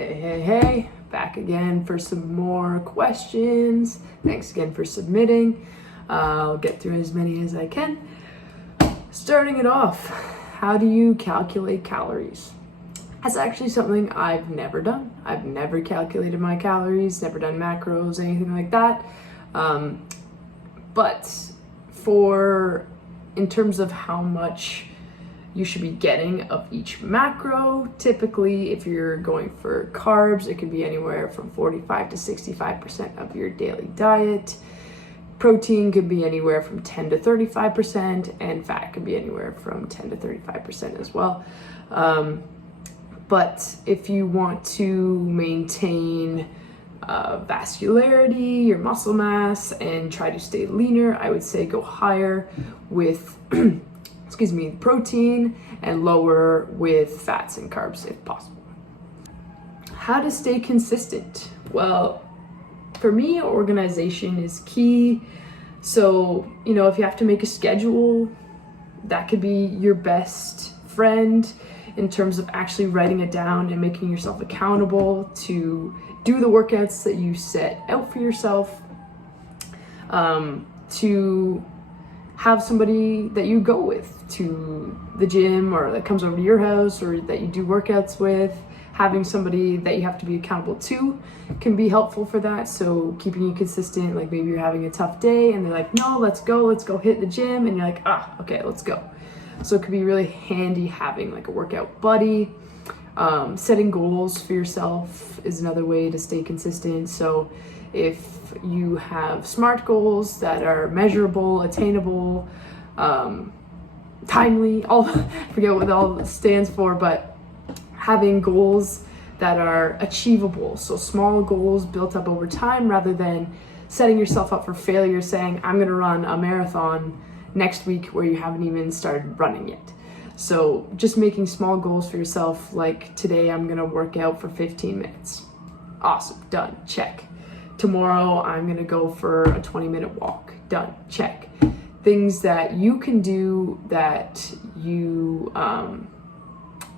Hey, back again for some more questions. Thanks again for submitting. I'll get through as many as I can. Starting it off, how do you calculate calories? That's actually something I've never done. I've never calculated my calories, never done macros, anything like that. But in terms of how much you should be getting of each macro, typically if you're going for carbs, it could be anywhere from 45 to 65% of your daily diet. Protein could be anywhere from 10 to 35%, and fat could be anywhere from 10 to 35% as well. But if you want to maintain vascularity, your muscle mass, and try to stay leaner, I would say go higher with protein and lower with fats and carbs if possible. How to stay consistent? Well, for me, organization is key. So, if you have to make a schedule, that could be your best friend in terms of actually writing it down and making yourself accountable to do the workouts that you set out for yourself, to have somebody that you go with to the gym or that comes over to your house or that you do workouts with. Having somebody that you have to be accountable to can be helpful for that. So keeping you consistent, like maybe you're having a tough day and they're like, no, let's go hit the gym. And you're like, okay, let's go. So it could be really handy having like a workout buddy. Setting goals for yourself is another way to stay consistent. So if you have SMART goals that are measurable, attainable, timely, I forget what all stands for, but having goals that are achievable. So small goals built up over time rather than setting yourself up for failure, saying, I'm gonna run a marathon next week where you haven't even started running yet. So just making small goals for yourself, like today I'm gonna work out for 15 minutes. Awesome, done, check. Tomorrow I'm gonna go for a 20-minute walk. Done, check. Things that you can do that you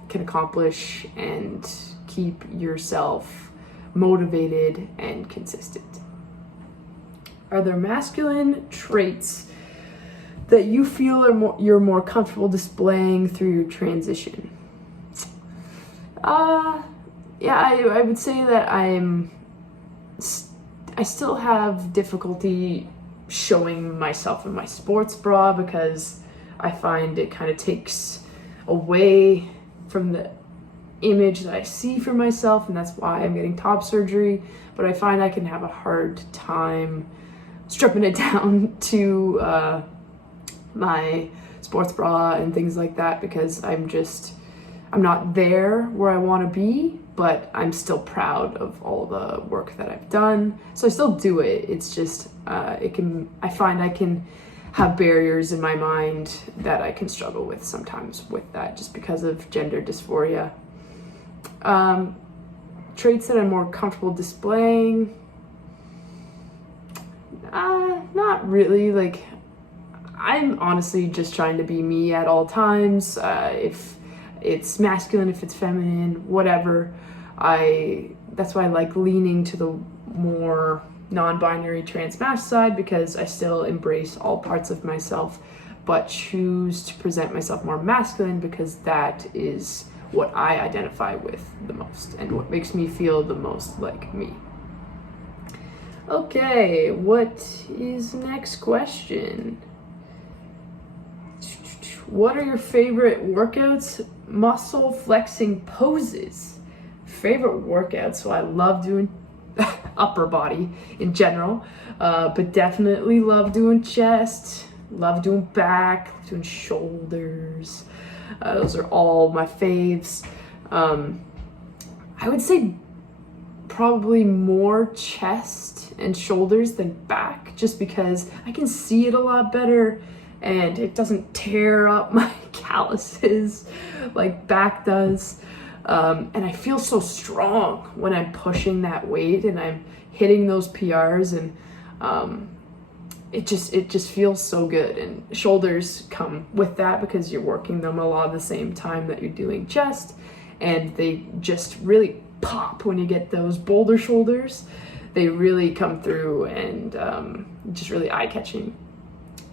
can accomplish and keep yourself motivated and consistent. Are there masculine traits that you feel you're more comfortable displaying through your transition? I would say that I still have difficulty showing myself in my sports bra because I find it kind of takes away from the image that I see for myself, and that's why I'm getting top surgery. But I find I can have a hard time stripping it down to my sports bra and things like that because I'm not there where I want to be, but I'm still proud of all the work that I've done. So I still do it. It's just, I find I can have barriers in my mind that I can struggle with sometimes with that just because of gender dysphoria. Traits that I'm more comfortable displaying, not really. Like, I'm honestly just trying to be me at all times. If it's masculine, if it's feminine, whatever. That's why I like leaning to the more non-binary trans-masc side, because I still embrace all parts of myself, but choose to present myself more masculine because that is what I identify with the most and what makes me feel the most like me. Okay, what is next question? What are your favorite workouts, muscle flexing poses? Favorite workouts, so I love doing upper body in general, but definitely love doing chest, love doing back, doing shoulders. Those are all my faves. I would say probably more chest and shoulders than back, just because I can see it a lot better and it doesn't tear up my calluses like back does. And I feel so strong when I'm pushing that weight and I'm hitting those PRs, and it just feels so good. And shoulders come with that because you're working them a lot of the same time that you're doing chest, and they just really pop when you get those boulder shoulders. They really come through and just really eye-catching.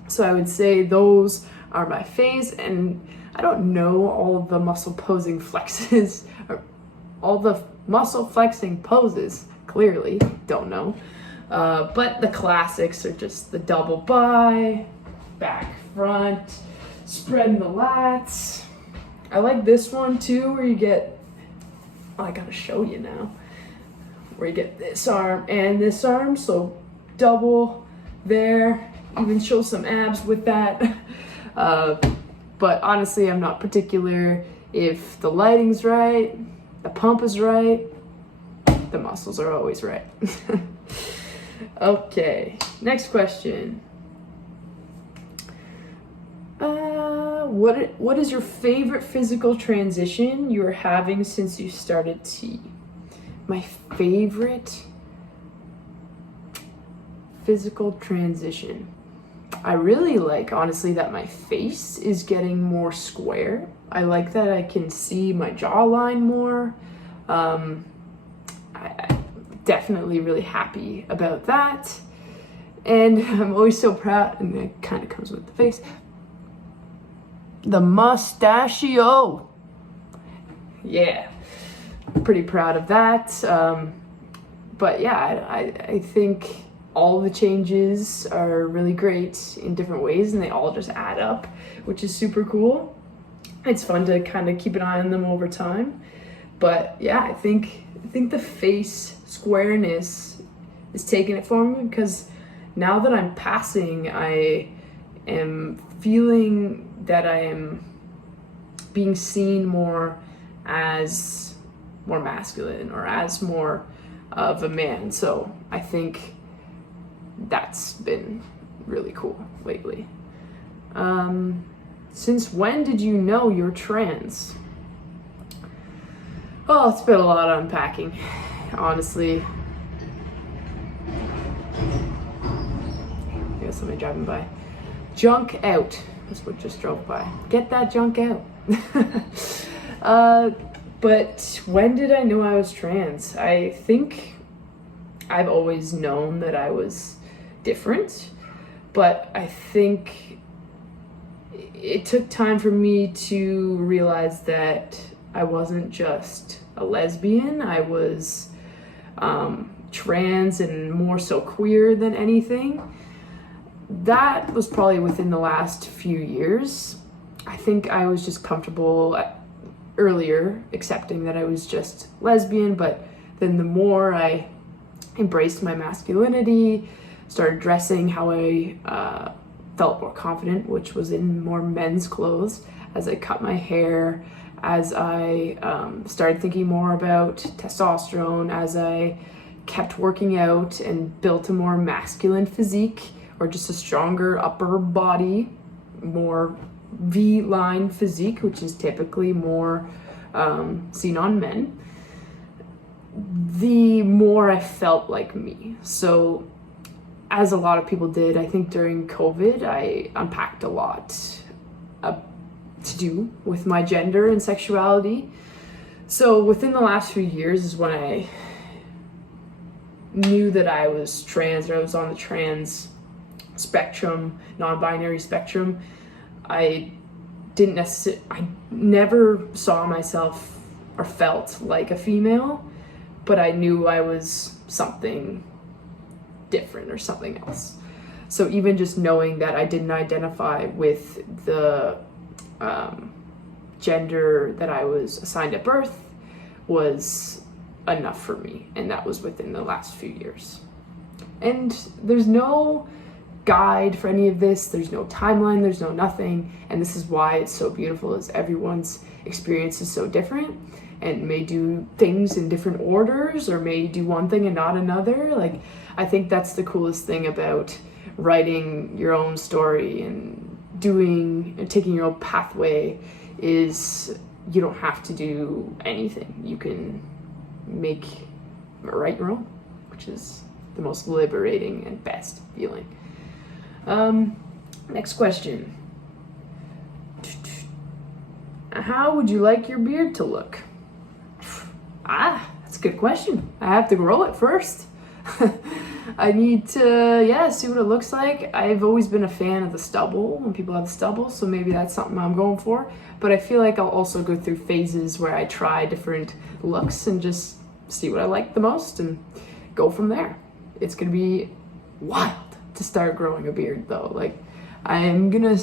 So I would say those are my faves, and I don't know all of the muscle posing flexes, or all the muscle flexing poses, clearly, don't know. But the classics are just the double bi, back, front, spreading the lats. I like this one too, where you get, I gotta show you now, where you get this arm and this arm, so double there, even show some abs with that. But honestly, I'm not particular if the lighting's right, the pump is right, the muscles are always right. Okay, next question. What is your favorite physical transition you are having since you started T? My favorite physical transition. I really like, honestly, that my face is getting more square. I like that I can see my jawline more. I'm definitely really happy about that. And I'm always so proud, and it kind of comes with the face, the mustachio. Yeah, pretty proud of that. But yeah, I think all the changes are really great in different ways, and they all just add up, which is super cool. It's fun to kind of keep an eye on them over time. But yeah, I think the face squareness is taking it for me, because now that I'm passing, I am feeling that I am being seen more as more masculine, or as more of a man. So I think that's been really cool lately. Since when did you know you're trans? Oh, it's been a lot of unpacking, honestly. I got somebody driving by. Junk out. That's what just drove by. Get that junk out. But when did I know I was trans? I think I've always known that I was different, but I think it took time for me to realize that I wasn't just a lesbian. I was trans, and more so queer than anything. That was probably within the last few years. I think I was just comfortable earlier accepting that I was just lesbian, but then the more I embraced my masculinity, started dressing how I felt more confident, which was in more men's clothes, as I cut my hair, as I started thinking more about testosterone, as I kept working out and built a more masculine physique, or just a stronger upper body, more V-line physique, which is typically more seen on men, the more I felt like me. So as a lot of people did, I think during COVID, I unpacked a lot to do with my gender and sexuality. So within the last few years is when I knew that I was trans, or I was on the trans spectrum, non-binary spectrum. I never saw myself or felt like a female, but I knew I was something different or something else. So even just knowing that I didn't identify with the gender that I was assigned at birth was enough for me, and that was within the last few years. And there's no guide for any of this, there's no timeline, there's no nothing, and this is why it's so beautiful, is everyone's experience is so different, and may do things in different orders, or may do one thing and not another. Like, I think that's the coolest thing about writing your own story and taking your own pathway, is you don't have to do anything. You can write your own, which is the most liberating and best feeling. Next question. How would you like your beard to look? That's a good question. I have to grow it first. I need to, see what it looks like. I've always been a fan of the stubble when people have stubble, so maybe that's something I'm going for. But I feel like I'll also go through phases where I try different looks and just see what I like the most and go from there. It's gonna be wild to start growing a beard though. Like, I am gonna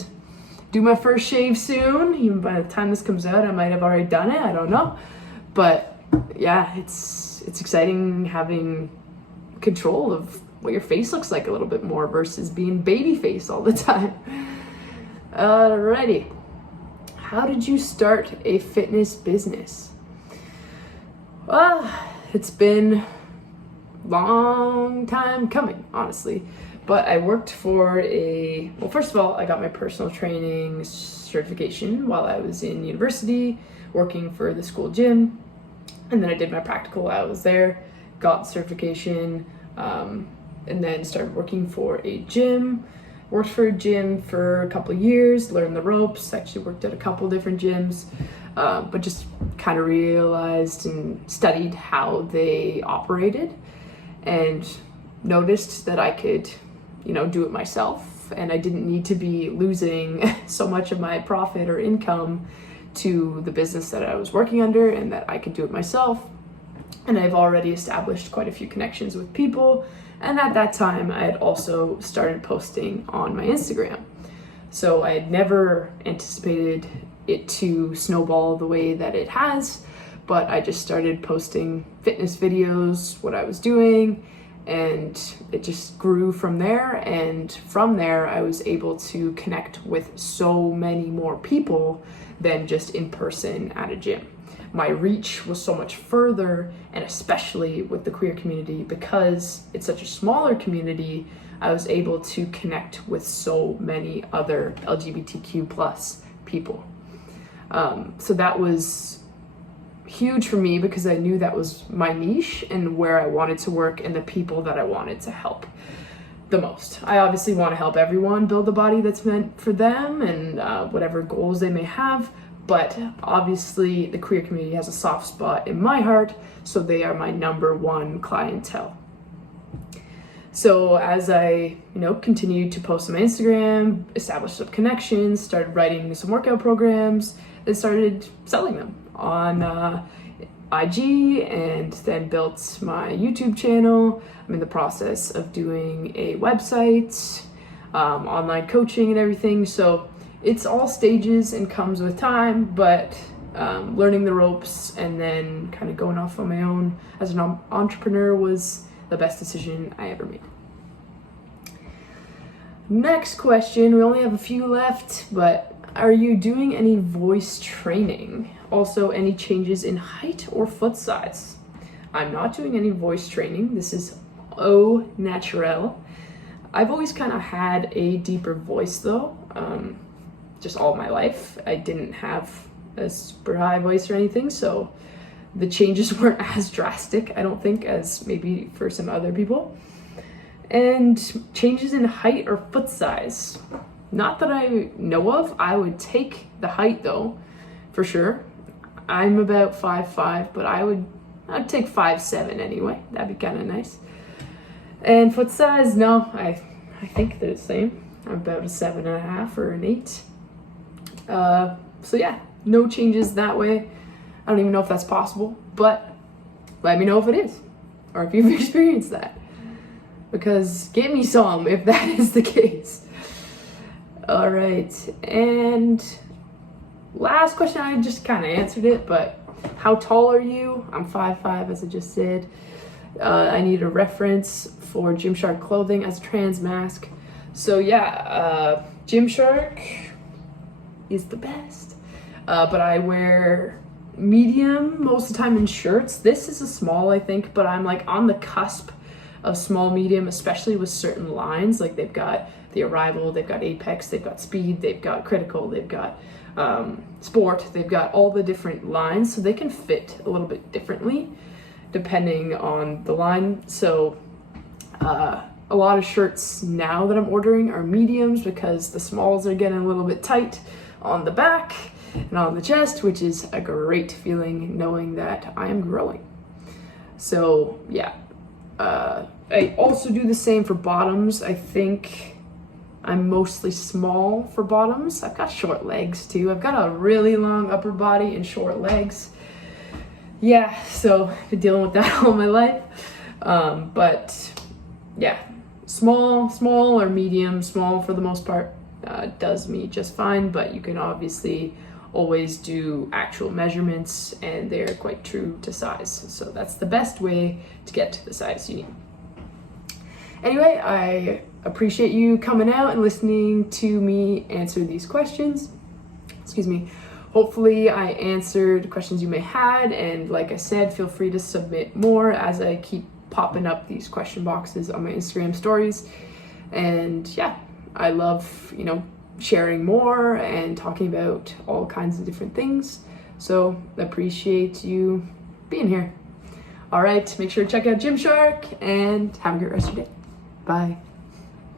do my first shave soon. Even by the time this comes out, I might have already done it. I don't know. But yeah, it's exciting having control of what your face looks like a little bit more versus being baby face all the time. Alrighty. How did you start a fitness business? Well, it's been a long time coming, honestly. But I worked for first of all, I got my personal training certification while I was in university, working for the school gym. And then I did my practical while I was there, got the certification, and then started working for a gym. Worked for a gym for a couple of years, learned the ropes, actually worked at a couple different gyms, but just kind of realized and studied how they operated and noticed that I could, do it myself, and I didn't need to be losing so much of my profit or income to the business that I was working under, and that I could do it myself. And I've already established quite a few connections with people. And at that time, I had also started posting on my Instagram. So I had never anticipated it to snowball the way that it has, but I just started posting fitness videos, what I was doing, and it just grew from there. And from there, I was able to connect with so many more people than just in person at a gym. My reach was so much further, and especially with the queer community, because it's such a smaller community, I was able to connect with so many other LGBTQ plus people. So that was huge for me because I knew that was my niche and where I wanted to work and the people that I wanted to help the most. I obviously want to help everyone build a body that's meant for them and whatever goals they may have. But obviously the queer community has a soft spot in my heart, so they are my number one clientele. So as I, continued to post on my Instagram, established some connections, started writing some workout programs, and started selling them on IG, and then built my YouTube channel. I'm in the process of doing a website, online coaching and everything. So it's all stages and comes with time, but learning the ropes and then kind of going off on my own as an entrepreneur was the best decision I ever made. Next question, we only have a few left, but are you doing any voice training? Also, any changes in height or foot size? I'm not doing any voice training. This is au naturel. I've always kind of had a deeper voice though. Just all my life. I didn't have a super high voice or anything, so the changes weren't as drastic, I don't think, as maybe for some other people. And changes in height or foot size, not that I know of. I would take the height though, for sure. I'm about 5'5", but I'd take 5'7" anyway. That'd be kind of nice. And foot size, no, I think they're the same. I'm about a 7.5 or an 8. So yeah, no changes that way. I don't even know if that's possible, but let me know if it is, or if you've experienced that, because give me some if that is the case. All right, and last question, I just kind of answered it, but how tall are you? I'm 5'5", as I just said. I need a reference for Gymshark clothing as a trans mask. So yeah, Gymshark is the best. But I wear medium most of the time in shirts. This is a small, I think, but I'm like on the cusp of small medium, especially with certain lines. Like they've got the Arrival, they've got Apex, they've got Speed, they've got Critical, they've got Sport, they've got all the different lines, so they can fit a little bit differently depending on the line. So a lot of shirts now that I'm ordering are mediums because the smalls are getting a little bit tight on the back and on the chest, which is a great feeling knowing that I am growing. So yeah, I also do the same for bottoms. I think I'm mostly small for bottoms. I've got short legs too. I've got a really long upper body and short legs. Yeah, so I've been dealing with that all my life. But yeah, small or medium, small for the most part, does me just fine, but you can obviously always do actual measurements and they're quite true to size. So that's the best way to get to the size you need. Anyway, I appreciate you coming out and listening to me answer these questions. Excuse me. Hopefully I answered questions you may had, and like I said, feel free to submit more as I keep popping up these question boxes on my Instagram stories. And yeah, I love, sharing more and talking about all kinds of different things. So appreciate you being here. All right, make sure to check out Gymshark and have a great rest of your day. Bye.